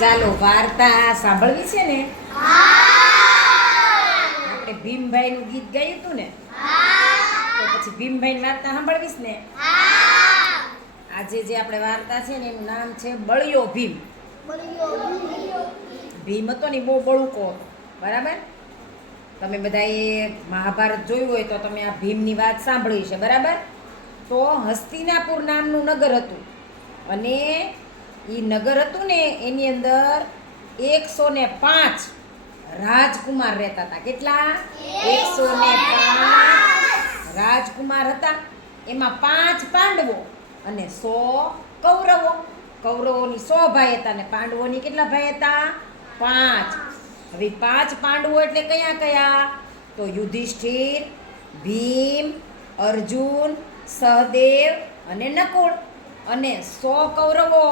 ચાલો વાર્તા સાંભળવી છે ને? આપણે ભીમભાઈ નું ગીત ગાયું હતું ને, તો પછી ભીમભાઈ ની વાર્તા સાંભળવીશ ને? આજે જે આપણે વાર્તા છે ને એનું નામ છે બળિયો ભીમ. ભીમ હતો ને બહુ બળુકો હતો, બરાબર? તમે બધાએ મહાભારત જોયું હોય તો તમે આ ભીમની વાત સાંભળી છે, બરાબર? તો હસ્તિનાપુર નામનું નગર હતું અને એ નગર હતું ને એની અંદર 105 રાજકુમાર રહેતા હતા. કેટલા? 105 રાજકુમાર હતા. એમાં 5 પાંડવો અને 100 કૌરવો. કૌરવોની 100 ભાઈ હતા અને પાંડવોની કેટલા ભાઈ હતા? 5. હવે 5 પાંડવો એટલે કયા કયા? તો યુધિષ્ઠિર, ભીમ, અર્જુન, સહદેવ અને નકુળ. અને 100 કૌરવો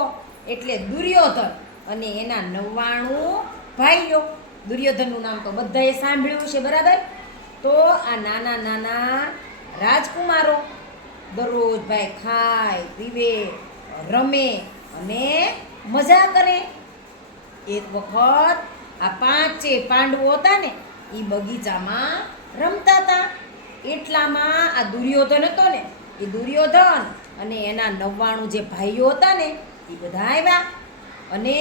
એટલે દુર્યોધન અને એના 99 ભાઈઓ. દુર્યોધનનું નામ તો બધાએ સાંભળ્યું છે, બરાબર? તો આ નાના નાના રાજકુમારો દરરોજ ભાઈ ખાય પીવે રમે અને મજા કરે. એક વખત આ 5 પાંડવો હતા ને એ બગીચામાં રમતા હતા. એટલામાં આ દુર્યોધન હતો ને એ દુર્યોધન અને એના 99 જે ભાઈઓ હતા ને એ બધા આવ્યા. અને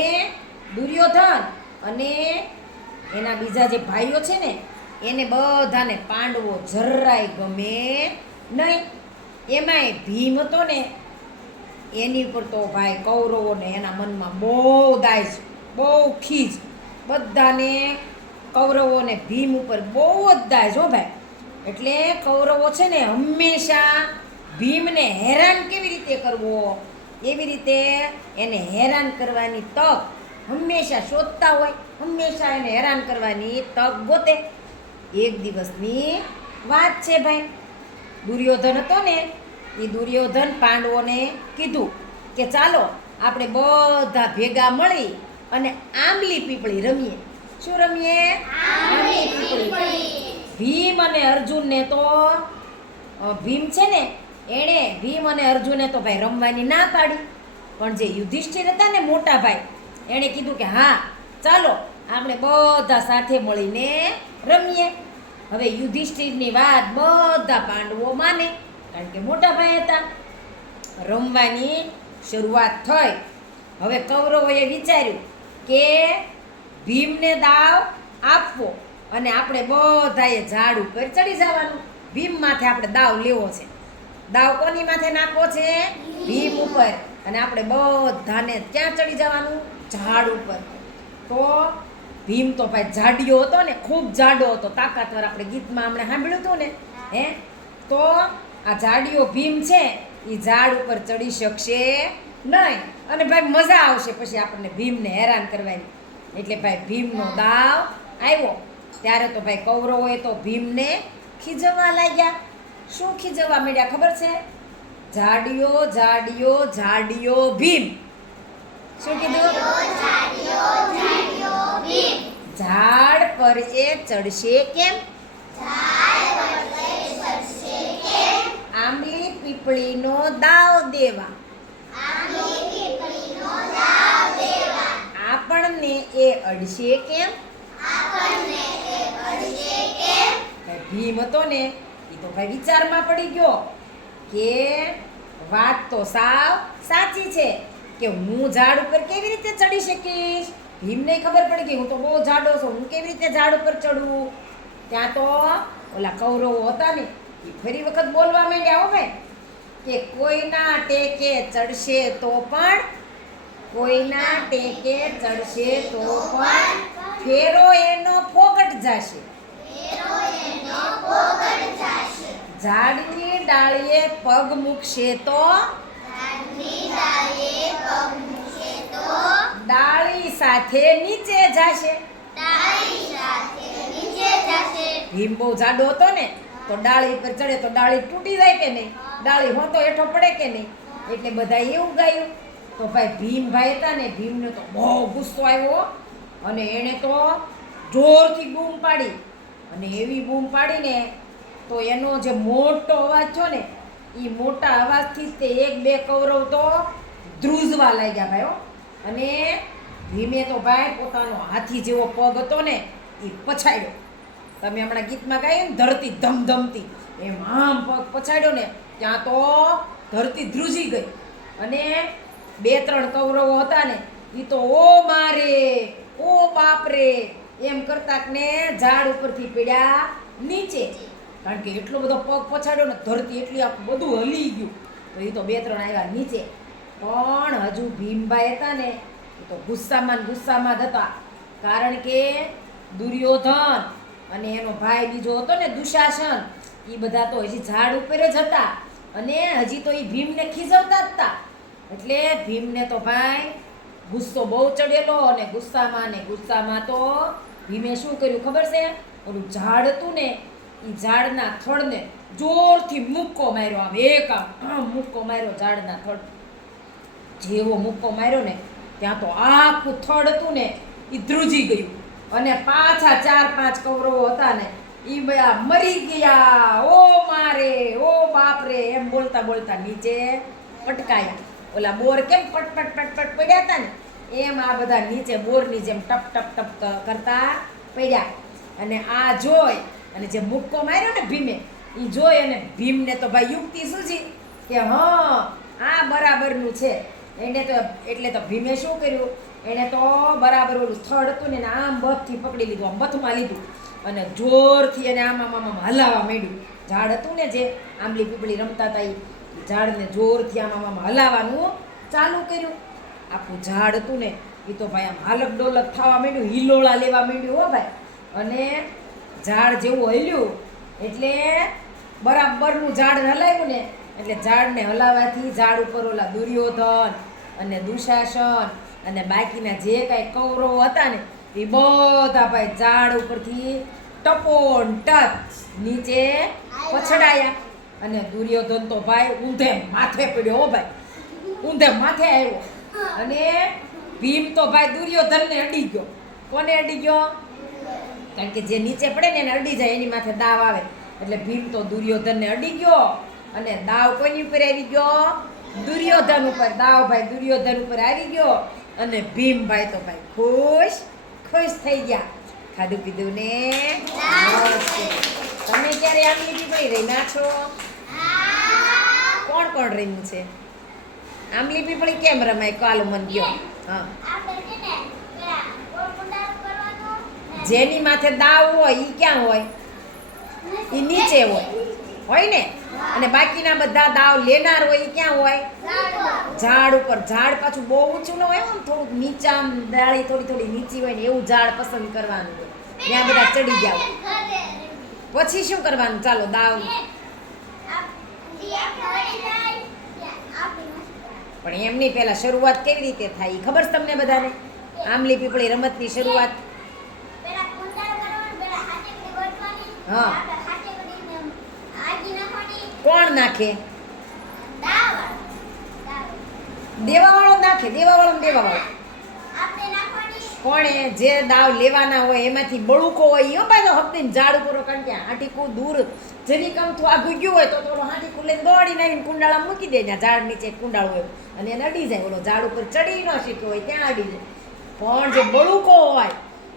દુર્યોધન અને એના બીજા જે ભાઈઓ છે ને એને બધાને પાંડવો જરાય ગમે નહીં. એમાંય ભીમ હતો ને એની ઉપર તો ભાઈ કૌરવોને એના મનમાં બહુ દાય, બહુ ખીજ. બધાને કૌરવોને ભીમ ઉપર બહુ જ દાય જો ભાઈ. એટલે કૌરવો છે ને હંમેશા ભીમને હેરાન કેવી રીતે કરવો એવી રીતે એને હેરાન કરવાની તક હંમેશા શોધતા હોય, હંમેશા એને હેરાન કરવાની તક ગોતે. એક દિવસની વાત છે ભાઈ, દુર્યોધન હતો ને એ દુર્યોધન પાંડવોને કીધું કે ચાલો આપણે બધા ભેગા મળી અને આંબલી પીપળી રમીએ. શું રમીએ? આંબલી પીપળી. ભીમ અને અર્જુનને તો ભીમ છે ને એણે ભીમ અને અર્જુને તો ભાઈ રમવાની ના પાડી, પણ જે યુધિષ્ઠિર હતા ને મોટા ભાઈ એણે કીધું કે હા ચાલો આપણે બધા સાથે મળીને રમીએ. હવે યુધિષ્ઠિરની વાત બધા પાંડવો માને, કારણ કે મોટા ભાઈ હતા. રમવાની શરૂઆત થઈ. હવે કૌરવોએ વિચાર્યું કે ભીમને દાવ આપવો અને આપણે બધાએ ઝાડ ઉપર ચડી જવાનું. ભીમ માથે આપણે દાવ લેવો છે. દાવ કોની માથે નાખવો છે? ભીમ ઉપર. અને આપણે બધાને ક્યાં ચડી જવાનું? ઝાડ ઉપર. તો ભીમ તો ભાઈ જાડિયો હતો ને, ખૂબ જાડો હતો, તાકાતવર. આપણે ગીતમાં હમણાં સાંભળ્યું હતું ને, હે? તો આ જાડિયો ભીમ છે એ ઝાડ ઉપર ચડી શકશે નહીં અને ભાઈ મજા આવશે પછી આપણને ભીમને હેરાન કરવાની. એટલે ભાઈ ભીમનો દાવ આવ્યો ત્યારે તો ભાઈ કૌરવોએ તો ભીમને ખીજવવા લાગ્યા. શું ખીજવવા માંડ્યા ખબર છે? જાડિયો જાડિયો જાડિયો ભીમ. શું કીધું? ઝાડ પર એ ચડશે કેમ? આંબલી પીપળીનો દાવ દેવા. આપણને એ અડશે કેમ? ભીમ હતો ને એ તો ભાઈ વિચારમાં પડી ગયો કે વાત તો સાવ સાચી છે કે હું ઝાડ ઉપર કેવી રીતે ચડી શકીશ. ભીમને ખબર પડી ગઈ હું તો બહુ જાડો છું, હું કેવી રીતે ઝાડ ઉપર ચડું. ત્યાં તો ઓલા કૌરવો હતા ને એ ફરી વખત બોલવા માંડ્યા હો ભાઈ કે કોઈના ટેકે ચડશે તો પણ, કોઈના ટેકે ચડશે તો પણ ફેરો એનો ફોગટ જશે. ઝાડની ડાળીએ પગ મૂકશે તો ડાળી સાથે નીચે જશે. ભીમ બહુ જાડો હતો ને તો ડાળી પર ચડે તો ડાળી તૂટી જાય કે નહીં, ડાળી હોતો હેઠો પડે કે નહીં. એટલે બધા એવું ગાયું. તો ભાઈ ભીમભાઈ હતા ને ભીમને તો બહુ ગુસ્સો આવ્યો અને એણે તો જોરથી બૂમ પાડી. અને એવી બૂમ પાડીને તો એનો જે મોટો અવાજ થયો ને એ મોટા અવાજથી તે 1-2 કૌરવ તો ધ્રુજવા લાગ્યા ભાઈઓ. અને ભીમે તો ભાઈ પોતાનો હાથી જેવો પગ હતો ને એ પછાડ્યો. તમે હમણાં ગીતમાં ગાયું ને ધરતી ધમધમતી, એમ આમ પગ પછાડ્યો ને ત્યાં તો ધરતી ધ્રુજી ગઈ. અને 2-3 કૌરવો હતા ને એ તો ઓ મારે ઓ બાપરે એમ કરતા ને ઝાડ ઉપરથી પડ્યા નીચે. કારણ કે એટલો બધો પગ પછાડ્યો ને ધરતી એટલી આખું બધું હલી ગયું. તો એ તો 2-3 આવ્યા નીચે. પણ હજુ ભીમભાઈ હતા ને એ તો ગુસ્સામાં ને ગુસ્સામાં જ હતા. કારણ કે દુર્યોધન અને એનો ભાઈ બીજો હતો ને દુશાસન, એ બધા તો હજી ઝાડ ઉપર જ હતા અને હજી તો એ ભીમને ખીજવતા જ હતા. એટલે ભીમને તો ભાઈ ગુસ્સો બહુ ચડેલો અને ગુસ્સામાં તો ભીમે શું કર્યું ખબર છે? ઓલું ઝાડ હતું ને એ ઝાડના થડને જોરથી મુક્કો માર્યો. આમ એક આમ મુક્કો માર્યો ઝાડના થડ. જેવો મુક્કો માર્યો ને ત્યાં તો આખું થડ હતું ને એ ધ્રુજી ગયું. અને પાછા 4-5 કૌરવો હતા ને એ બધા મરી ગયા. ઓ મારે ઓ બાપરે એમ બોલતા બોલતા નીચે પટકાયા. ઓલા બોર કેમ પટ પડ્યા હતા ને એમ આ બધા નીચે બોરની જેમ ટપ કરતા પડ્યા. અને આ જોઈ અને જે મુક્કો માર્યો ને ભીમે એ જોઈ અને ભીમને તો ભાઈ યુક્તિ સૂજી કે હા આ બરાબરનું છે. એને તો એટલે તો ભીમે શું કર્યું? એને તો બરાબર ઓલું થડ હતું ને આમ બથથી પકડી લીધું, આમ બથમાં લીધું અને જોરથી એને આમ હલાવવા માંડ્યું. ઝાડ હતું ને જે આંબલી પીપળી રમતા હતા એ ઝાડને જોરથી આમ હલાવવાનું ચાલુ કર્યું. આખું ઝાડ હતું ને એ તો ભાઈ આમ હાલક ડોલક થવા માંડ્યું, હિલોળા લેવા માંડ્યું હો ભાઈ. અને ઝાડ જેવું હલ્યું એટલે બરાબરનું ઝાડ હલાવ્યું ને એટલે ઝાડને હલાવવાથી ઝાડ ઉપર ઓલા દુર્યોધન અને દુશાસન અને બાકીના જે કાંઈ કૌરવો હતા ને એ બધા ભાઈ ઝાડ ઉપરથી ટપોન ટચ નીચે પછડાયા. અને દુર્યોધન તો ભાઈ ઊંધે માથે પડ્યો હો ભાઈ, ઊંધે માથે આવ્યો. અને ભીમ તો ભાઈ દુર્યોધનને અડી ગયો. કોને અડી ગયો? કારણ કે જે નીચે પડે ને એને અડી જાય, એની માથે દાવ આવે. એટલે ભીમ તો દુર્યોધનને અડી ગયો અને દાવ કોની ઉપર આવી ગયો? દુર્યોધન ઉપર. દાવ ભાઈ દુર્યોધન ઉપર આવી ગયો અને ભીમભાઈ તો ભાઈ ખુશ થઈ ગયા. ખાધું પીધું ને તમે ક્યારે આંબલી પીપળી રમ્યા છો? કોણ રમ્યું છે આંબલી પીપળી? કેમ રમાય કાલો મન ગયો? હા, જેની માથે દાવ હોય ઈ ક્યાં હોય? ઈ નીચે હોય ને. અને બાકીના બધા દાવ લેનાર હોય ઈ ક્યાં હોય? ઝાડ ઉપર. ઝાડ પાછું બહુ ઊંચું ન હોય, થોડુંક નીચા ડાળી થોડી નીચી હોય ને એવું ઝાડ પસંદ કરવાનું હોય. ત્યાં બધા ચડી ગયા હોય. પછી શું કરવાનું? ચાલો દાવ. પણ એમની પહેલા શરૂઆત કેવી રીતે થાય ખબર છે તમને બધાને? આંબલી પીપળી રમતની શરૂઆત હા કોણ નાખે? દેવાવાળો નાખે. દેવાવાળો કોણે? જે દાવ લેવાના હોય એમાંથી બળુકો હોય એ પાછો હપ્તીને ઝાડ ઉપર. કારણ કે હાટીકું દૂર જરી કમથું આગું ગયું હોય તો થોડો હાટીકું લઈને દોડીને આવીને કુંડાળા મૂકી દે. ત્યાં ઝાડ નીચે કુંડાળ હોય અને એને અડી જાય. ઓલો ઝાડ ઉપર ચડી ન શીખ્યો હોય ત્યાં અડી જાય. પણ જે બળુકો હોય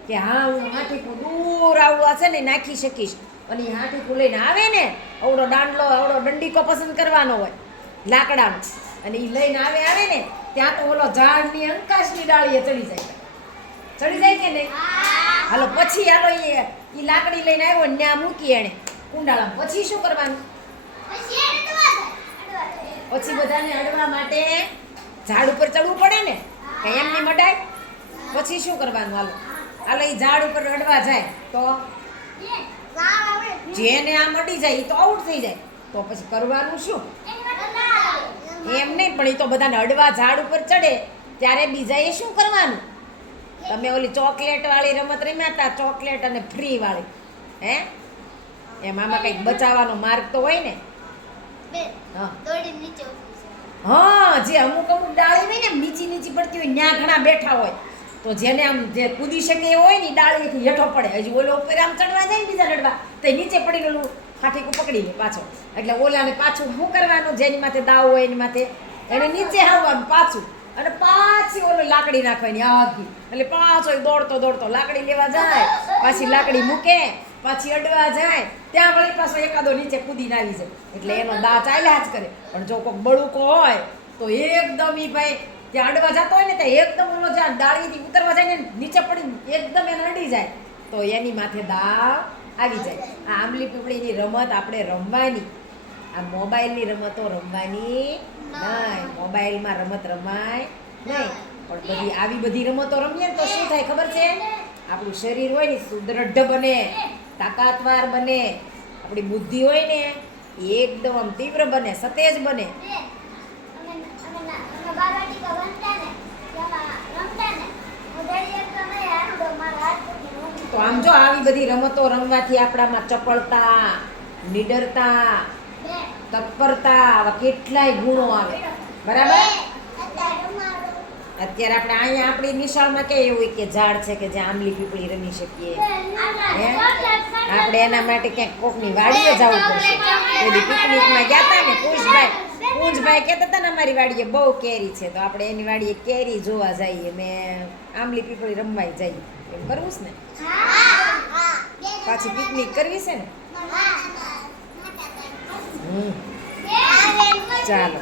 કે હા હું હાટીકું દૂર આવવા છે ને નાખી શકીશ, અને એ હાટીકું લઈને આવે ને આવડો દાંડલો આવડો દંડીકો પસંદ કરવાનો હોય લાકડાનો, અને એ લઈને આવે ને ત્યાં તો ઓલો ઝાડની અંકાશની ડાળીએ ચડી જાય કે નહીં? હાલો પછી હાલો એ લાકડી લઈને આવ્યો ને ત્યાં મૂકી એને કુંડાળામાં. પછી શું કરવાનું? પછી બધાને અડવા માટે ઝાડ ઉપર ચડવું પડે ને, કઈ એમની મડાય. પછી શું કરવાનું? હાલો એ ઝાડ ઉપર અડવા જાય તો જેને આમ અડી જાય એ તો આઉટ થઈ જાય. તો પછી કરવાનું શું? એમ નહીં, પણ એ તો બધાને અડવા ઝાડ ઉપર ચડે ત્યારે બીજાએ શું કરવાનું? તમે ઓલી ચોકલેટ વાળી રમત રમ્યા હતા, ચોકલેટ અને ફ્રી વાળી, હે? એમાં કંઈક બચાવવાનો માર્ગ તો હોય ને. હા, જે અમુક ડાળી હોય ને નીચી પડતી હોય ત્યાં ઘણા બેઠા હોય, તો જેને આમ જે કૂદી શકે એ હોય ને ડાળીથી હેઠો પડે. હજી ઓલો ઉપર આમ ચડવા જાય ને બીજા લડવા તો નીચે પડી ઓલું ફાટીકું પકડી લે પાછો. એટલે ઓલાને પાછું શું કરવાનું? જેની માથે દાવ હોય એની માથે એને નીચે આવવાનું પાછું. અને પાછી ઓલું લાકડી નાખવાની આખી, એટલે પાછો ઈ દોડતો દોડતો લાકડી લેવા જાય, પાછી લાકડી મૂકે, પાછી અડવા જાય, ત્યાં વળી પાછો એકાદો નીચે કૂદીને આવી જાય. એટલે એનો દા ચાલ્યા જ કરે. પણ જો કોઈક બળુકો હોય તો એકદમ ઈ ભાઈ ત્યાં અડવા જતો હોય ને ત્યાં એકદમ ઓલો જ્યાં ડાળીથી ઉતરવા જાય ને નીચે પડી એકદમ એને અડી જાય તો એની માથે દાવ આવી જાય. આ આંબલી પીપળીની રમત આપણે રમવાની, આ મોબાઈલની રમતો રમવાની નહીં. મોબાઈલમાં રમત રમાય નહીં, પણ બધી આવી બધી રમતો રમીએ ને તો શું થાય ખબર છે? આપણું શરીર હોય ને સુદૃઢ બને, તાકાતવાર બને, આપણી બુદ્ધિ હોય ને એ એકદમ આમ તીવ્ર બને, સતેજ બને. તો આમ જો આવી બધી રમતો રમવાથી આપણામાં ચપળતા, નિડરતા, તત્પરતા આવા કેટલાય ગુણો આવે. બરાબર? અત્યારે આપણે અહીંયા આપણી નિશાળમાં કે એવું કે ઝાડ છે કે જ્યાં આંબલી પીપળી રમી શકીએ. આપણે એના માટે ક્યાંક કોકની વાડીએ જવું પડશે. બધી પિકનિકમાં ગયા હતા ને પૂંજભાઈ કહેતા હતા ને અમારી વાડીએ બહુ કેરી છે, તો આપણે એની વાડીએ કેરી જોવા જઈએ ને આંબલી પીપળી રમવાય જઈએ. એમ કરવું છે ને? પાછી પિકનિક કરવી છે ને? ચાલો.